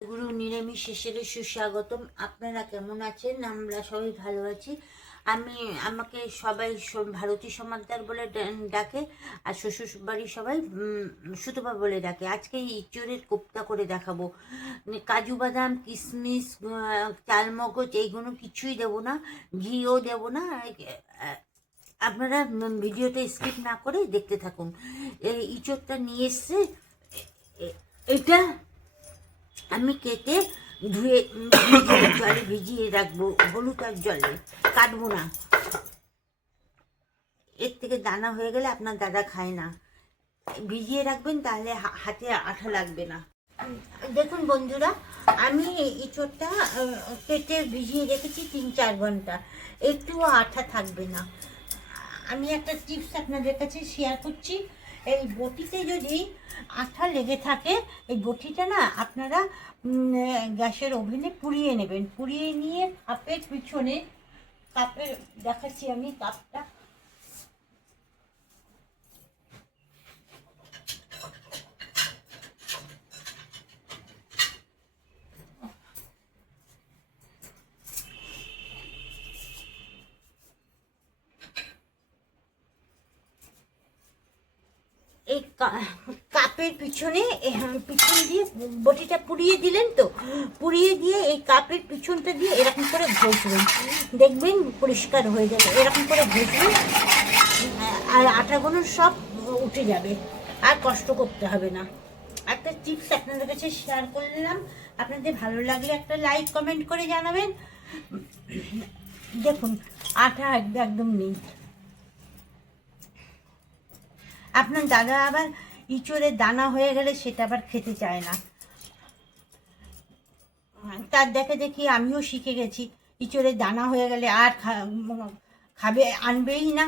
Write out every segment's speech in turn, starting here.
গুরু নিরামিষ শেষের সুস্বাগতম। আপনারা কেমন আছেন? আমরা সবাই ভালো আছি। আমাকে সবাই ভারতী সমাদ্দার বলে ডাকে, আর শ্বশুর বাড়ির সবাই সুতপা বলে ডাকে। আজকে ইঁচড়ের কোপ্তা করে দেখাবো। কাজু বাদাম, কিশমিশ, চালমগজ এইগুলো কিছুই দেবো না, ঘিও দেবো না। আপনারা ভিডিওটা স্কিপ না করে দেখতে থাকুন। এই ইঁচড়টা নিয়ে এসছে, এটা আমি কেটে ধুয়ে জলে ভিজিয়ে রাখবো, হলুদ আর জলে, কাটবো না। এর থেকে দানা হয়ে গেলে আপনার দাদা খায় না। ভিজিয়ে রাখবেন, তাহলে হাতে আঠা লাগবে না। দেখুন বন্ধুরা, আমি ইঁচড়টা কেটে ভিজিয়ে রেখেছি 3-4 ঘন্টা, একটুও আঠা থাকবে না। আমি একটা টিপস আপনাদের কাছে শেয়ার করছি। এই বটিতে যদি আঠা লেগে থাকে, এই বটিটা না আপনারা গ্যাসের ওভেনে পুড়িয়ে নেবেন। পুড়িয়ে নিয়ে কাপের পিছনে, কাপের দেখাচ্ছি আমি কাপটা, এই কাপের পিছনে পিছন দিয়ে বটিটা পুড়িয়ে দিলেন, তো পুড়িয়ে দিয়ে এই কাপের পিছনটা দিয়ে এরকম করে ঘষবেন, দেখবেন পরিষ্কার হয়ে যাবে। এরকম করে ঘষবেন আর আটাগুলো সব উঠে যাবে, আর কষ্ট করতে হবে না। একটা টিপস আপনাদের কাছে শেয়ার করলাম, আপনাদের ভালো লাগলে একটা লাইক কমেন্ট করে জানাবেন। দেখুন আঠা একদম নেই। আপনার দাদা আবার ইঁচড়ের দানা হয়ে গেলে সেটা আবার খেতে চায় না। তার দেখে দেখি আমিও শিখে গেছি, ইঁচড়ের দানা হয়ে গেলে আর খাবে, আনবেই না।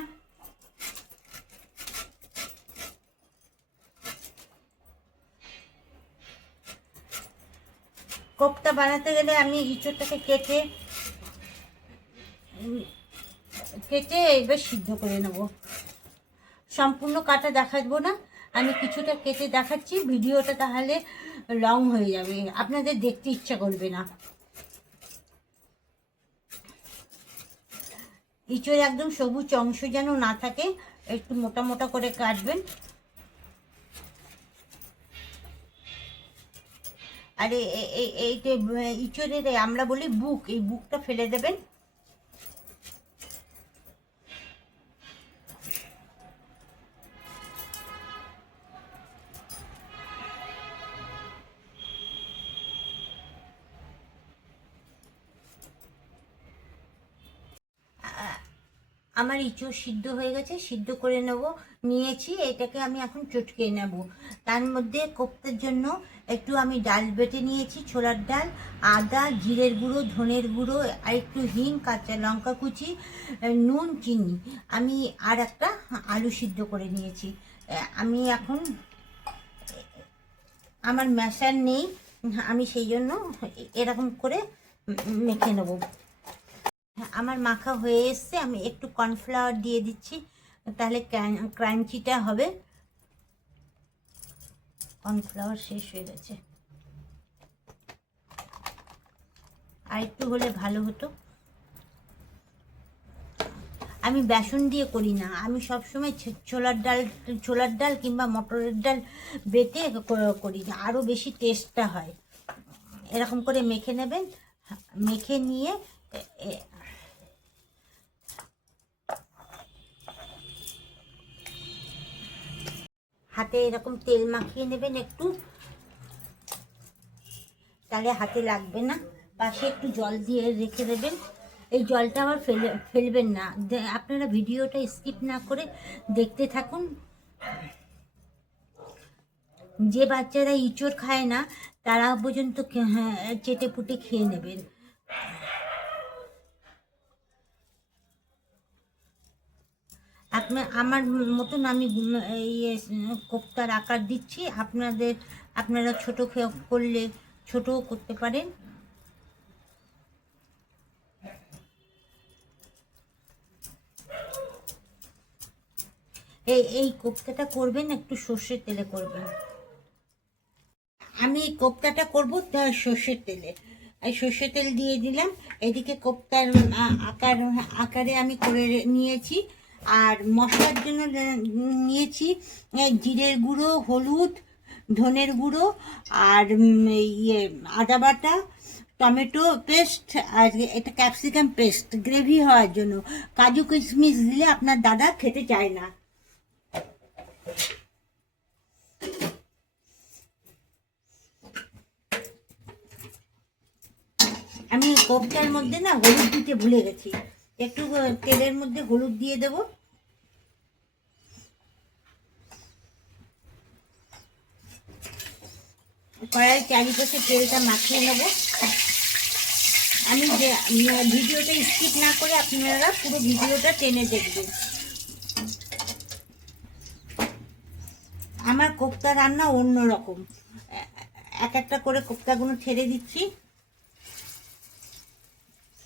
কোপ্তা বানাতে গেলে আমি ইঁচড়টাকে কেটে এবার সিদ্ধ করে নেব। সম্পূর্ণ কাটা দেখাবো না, আমি কিছুটা কেটে দেখাচ্ছি। ভিডিওটা তাহলে লং হয়ে যাবে, আপনাদের দেখতে ইচ্ছা করবে না। ইঁচড় একদম সবুজ অংশ যেন না থাকে, একটু মোটা মোটা করে কাটবেন। আর এই ইঁচড়ের আমরা বলি বুক, এই বুকটা ফেলে দেবেন। আমার ইঁচড় সিদ্ধ হয়ে গেছে, সিদ্ধ করে নিয়েছি। এটাকে আমি এখন চটকে নেব। তার মধ্যে কোপ্তার জন্য একটু আমি ডাল বেটে নিয়েছি, ছোলার ডাল, আদা, জিরের গুঁড়ো, ধনের গুঁড়ো, আর একটু হিং, কাঁচা লঙ্কা কুচি, নুন, চিনি। আমি আর একটা আলু সিদ্ধ করে নিয়েছি। আমি এখন, আমার ম্যাশার নেই, আমি সেই জন্য এরকম করে মেখে নেব। আমার মাখা হয়ে এসছে, আমি একটু কর্নফ্লাওয়ার দিয়ে দিচ্ছি, তাহলে ক্রাঞ্চিটা হবে। কর্নফ্লাওয়ার শেষ হয়ে গেছে, আর একটু হলে ভালো হতো। আমি বেসন দিয়ে করি না, আমি সবসময় ছোলার ডাল কিংবা মটরের ডাল বেটে করি, আরও বেশি টেস্টটা হয়। এরকম করে মেখে নেবেন, মেখে নিয়ে হাতে এরকম তেল মাখিয়ে নেবেন একটু, তাহলে হাতে লাগবে না। পাশে একটু জল দিয়ে রেখে দেবেন। এই জলটা আবার ফেলবেন না, আপনারা ভিডিওটা স্কিপ না করে দেখতে থাকুন। যে বাচ্চারা ইঁচড় খায় না তারা পর্যন্ত চেটে পুটে খেয়ে নেবেন। আমার মতন আমি এই কোপ্তার আকার দিচ্ছি, আপনারা ছোট করলে ছোটও করতে পারেন। এই কোপ্তাটা করবেন একটু সর্ষের তেলে করবেন। আমি কোপ্তাটা করবো সর্ষের তেলে, এই সর্ষের তেল দিয়ে দিলাম। এদিকে কোপ্তার আকারে আমি করে নিয়েছি। আর মশলার জন্য নিয়েছি জিরের গুঁড়ো, হলুদ, ধনের গুঁড়ো, আর আদা বাটা, টমেটো পেস্ট, আর এটা ক্যাপসিকাম পেস্ট গ্রেভি হওয়ার জন্য। কাজু কিশমিশ দিলে আপনার দাদা খেতে চায় না। আমি কোপ্তার মধ্যে না হলুদ দিতে ভুলে গেছি, একটু তেলের মধ্যে হলুদ দিয়ে দেব। কড়াই চারিপাশে তেলটা মাখিয়ে নেব। আমি যে ভিডিওটা স্কিপ না করে আপনারা পুরো ভিডিওটা টেনে দেখবেন। আমার কোপ্তা রান্না অন্যরকম, এক একটা করে কোপ্তাগুলো ছেড়ে দিচ্ছি।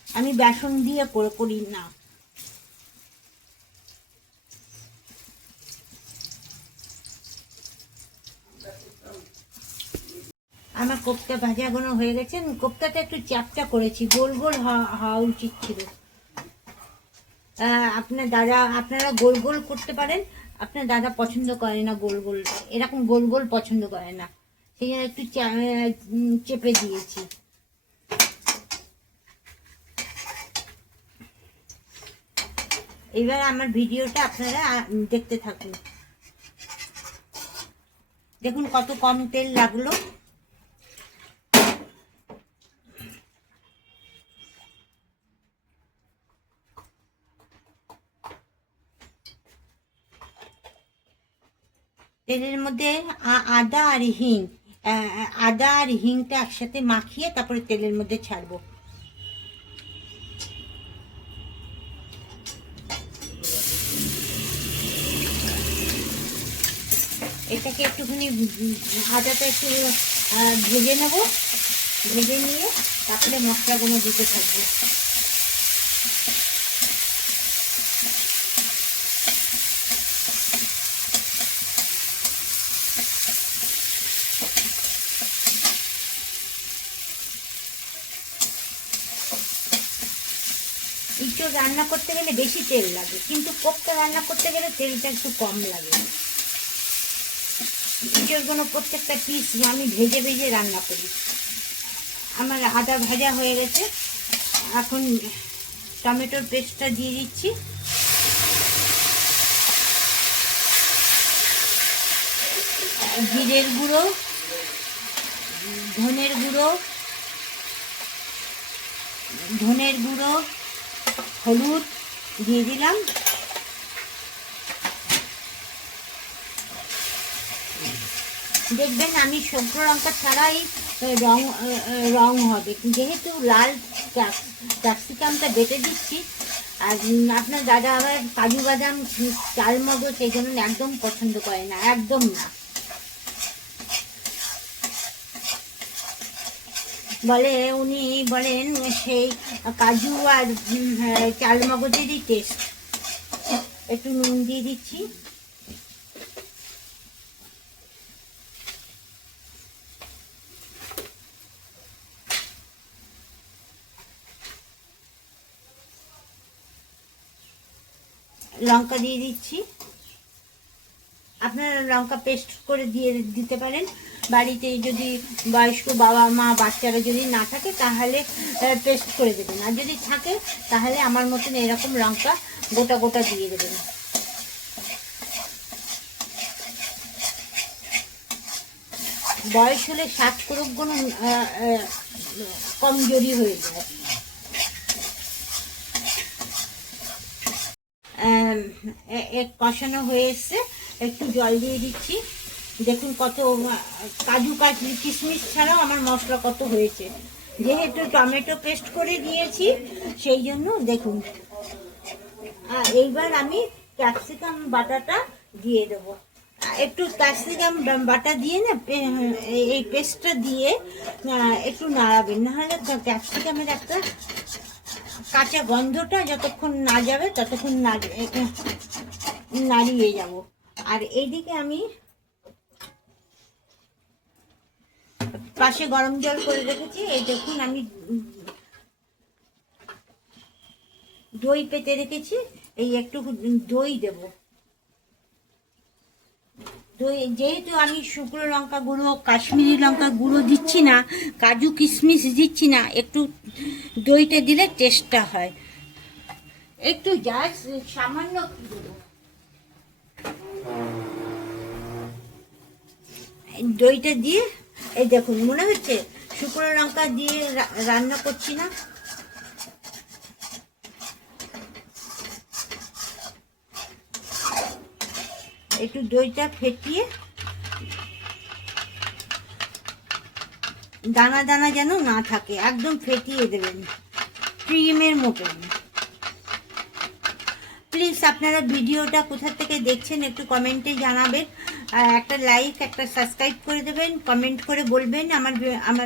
আমি বেসন দিয়ে করি না। আমার কোপ্তা ভাজাগুলো হয়ে গেছে। কোপ্তাটা একটু চ্যাপটা করেছি, গোল গোল হওয়া উচিত ছিল। আপনারা গোল গোল করতে পারেন। আপনার দাদা পছন্দ করে না গোল গোল, এরকম গোল গোল পছন্দ করে না, সেই জন্য একটু চেপে দিয়েছি। এবার আমার ভিডিওটা আপনারা দেখতে থাকুন। দেখুন কত কম তেল লাগলো। তেলের মধ্যে আদা আর হিংটা একসাথে মাখিয়ে তারপরে তেলের মধ্যে ছাড়বো। এটাকে একটুখানি আদাটা একটু ভেজে নেব, ভেজে নিয়ে তারপরে মশলাগুলো দিতে থাকবো। ইঁচড় রান্না করতে গেলে বেশি তেল লাগে, কিন্তু কোপ্তা রান্না করতে গেলে তেলটা একটু কম লাগে। ইঁচড়গুলো প্রত্যেকটা পিস আমি ভেজে ভেজে রান্না করি। আমার আদা ভাজা হয়ে গেছে, এখন টমেটোর পেস্টটা দিয়ে দিচ্ছি। জিরের গুঁড়ো, ধনের গুঁড়ো, হলুদ দিয়ে দিলাম। দেখবেন আমি শুকনো লঙ্কা ছাড়াই রং হবে, যেহেতু লাল ক্যাপসিকামটা বেটে দিচ্ছি। আর আপনার দাদা আবার কাজু বাদাম, চালমগজ সেই জন্য একদম পছন্দ করে না, একদম না। উনি বলেন সেই কাজু আর চালমগজেরই টেস্ট। একটু নুন দিয়ে দিচ্ছি। লঙ্কা দিয়ে দিচ্ছি। আপনারা লঙ্কা পেস্ট করে দিতে পারেন। বাড়িতে যদি বয়স্ক বাবা মা বাচ্চারা যদি না থাকে তাহলে পেস্ট করে দেবেন, আর যদি থাকে তাহলে আমার মতন এরকম লঙ্কা গোটা গোটা দিয়ে দেবেন। বয়স হলে স্বাদ প্রয়োগগুলো কমজোরি হয়ে যায়। কষানো হয়ে এসছে, একটু জল দিয়ে দিচ্ছি। দেখুন কত কাজু কিশমিশ ছাড়াও আমার মশলা কত হয়েছে, যেহেতু টমেটো পেস্ট করে দিয়েছি সেই জন্য দেখুন। এইবার আমি ক্যাপসিকাম বাটাটা দিয়ে দেবো। একটু ক্যাপসিকাম বাটা দিয়ে না এই পেস্টটা দিয়ে একটু নাড়াবেন, নাহলে ক্যাপসিকামের একটা কাঁচা গন্ধটা যতক্ষণ না যাবে ততক্ষণ নাড়িয়ে যাব। আর এইদিকে আমি পাশে গরম জল করে রেখেছি। এই দেখুন আমি দই পেতে রেখেছি, এই একটু দই দেব। দই যেহেতু আমি শুকনো লঙ্কা গুঁড়ো, কাশ্মীরি লঙ্কা গুঁড়ো দিচ্ছি না, কাজু কিশমিশ দিচ্ছি না, একটু দইটা দিলে টেস্টটা হয়। একটু জাস্ট সামান্য দেবো। দইটা দিয়ে এই দেখুন মনে হচ্ছে শুকনো লঙ্কা দিয়ে রান্না করছি না। একটু দইটা ফেটিয়ে দানা দানা যেন না থাকে, একদম ফেটিয়ে দেবেন ক্রিমের মতন। প্লিজ আপনারা ভিডিওটা কোথা থেকে দেখছেন একটু কমেন্টে জানাবেন, একটা লাইক একটা সাবস্ক্রাইব করে দেবেন, কমেন্ট করে বলবেন আমার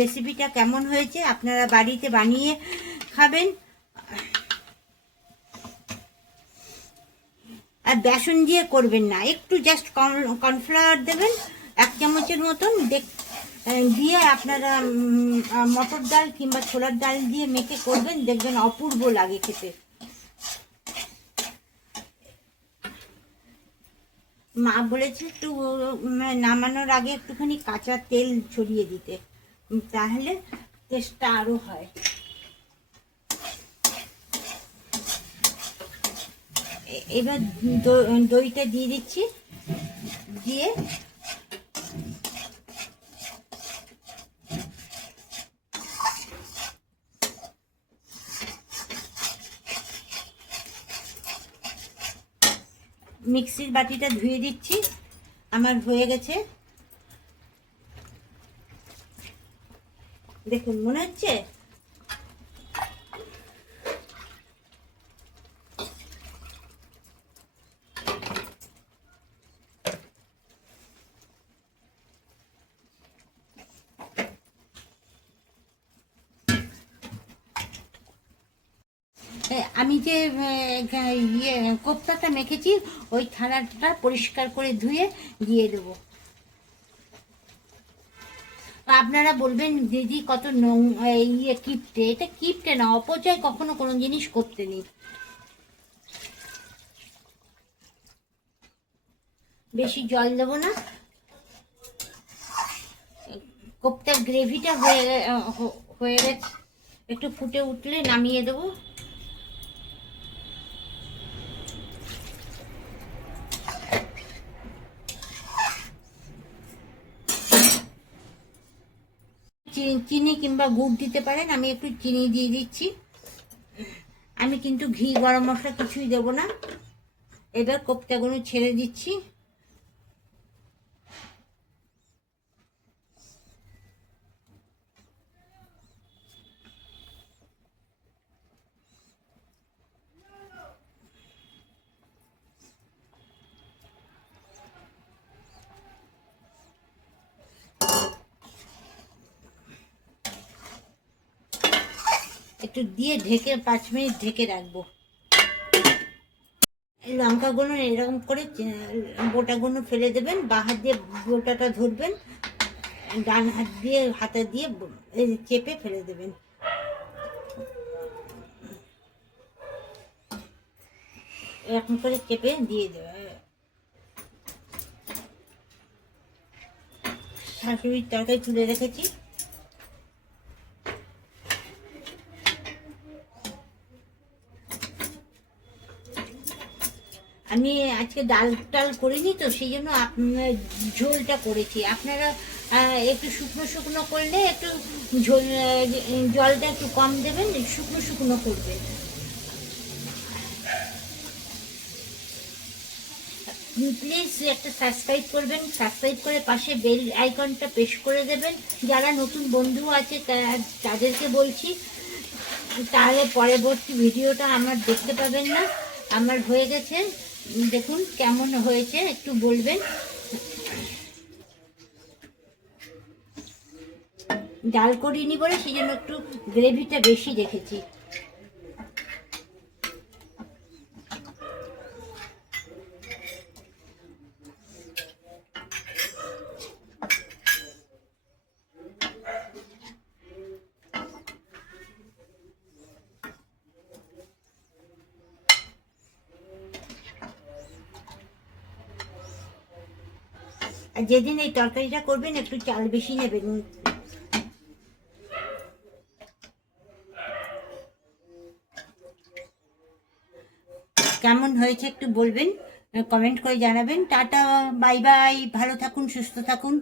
রেসিপিটা কেমন হয়েছে, আপনারা বাড়িতে বানিয়ে খাবেন। আর বেসন দিয়ে করবেন না, একটু জাস্ট কর্নফ্লাওয়ার দেবেন 1 চামচের মতন, দিয়ে আপনারা মটর ডাল কিংবা ছোলার ডাল দিয়ে মেখে করবেন, দেখবেন অপূর্ব লাগে খেতে। মা বলেছে একটু নামানোর আগে একটুখানি কাঁচা তেল ছড়িয়ে দিতে, তাহলে টেস্টটা আরও হয়। এবার দইটা দিয়ে দিচ্ছি, দিয়ে মিক্সির বাটিটা ধুয়ে দিচ্ছি, আমার হয়ে গেছে। দেখুন মনে হচ্ছে আমি যে কোপ্তাটা মেখেছি ওই থালাটা পরিষ্কার করে ধুয়ে দিয়ে দেবো। আপনারা বলবেন দিদি কত কিপটে, এটা কিপটে না, অপচয় কখনো কোনো জিনিস করতে নেই। বেশি জল দেবো না, কোপ্তার গ্রেভিটা হয়ে গেছে, একটু ফুটে উঠলে নামিয়ে দেবো। চিনি কিংবা গুড় দিতে পারেন, আমি একটু চিনি দিয়ে দিচ্ছি। আমি কিন্তু ঘি গরম মশলা কিছুই দেবো না। এবার কোপ্তাগুলো ছেড়ে দিচ্ছি। একটু দিয়ে ঢেকে 5 মিনিট ঢেকে রাখবো। লঙ্কাগুলো এরকম করে বোটাগুলো ফেলে দেবেন, বাঁ হাত দিয়ে বোটাটা ধরবেন, ডান হাত দিয়ে হাতা দিয়ে চেপে ফেলে দেবেন। এরকম করে চেপে দিয়ে দেবেন। শাশুড়ির তরকারি তুলে রেখেছি, আমি আজকে ডাল টাল করিনি তো সেই জন্য ঝোলটা করেছি। আপনারা একটু শুকনো শুকনো করলে একটু ঝোল জলটা একটু কম দেবেন, শুকনো শুকনো করবেন। প্লিজ একটা সাবস্ক্রাইব করবেন, সাবস্ক্রাইব করে পাশে বেল আইকনটা প্রেস করে দেবেন। যারা নতুন বন্ধু আছে তাদেরকে বলছি, তাহলে পরবর্তী ভিডিওটা আমার দেখতে পাবেন না। আমার হয়ে গেছে, দেখুন কেমন হয়েছে একটু বলবেন। ডাল করিনি বলে সেই জন্য একটু গ্রেভিটা বেশি রেখেছি। আর যেদিন এই তরকারিটা করবেন একটু চাল বেশি নেবেন। কেমন হয়েছে একটু বলবেন, কমেন্ট করে জানাবেন। টাটা, বাই বাই, ভালো থাকুন, সুস্থ থাকুন।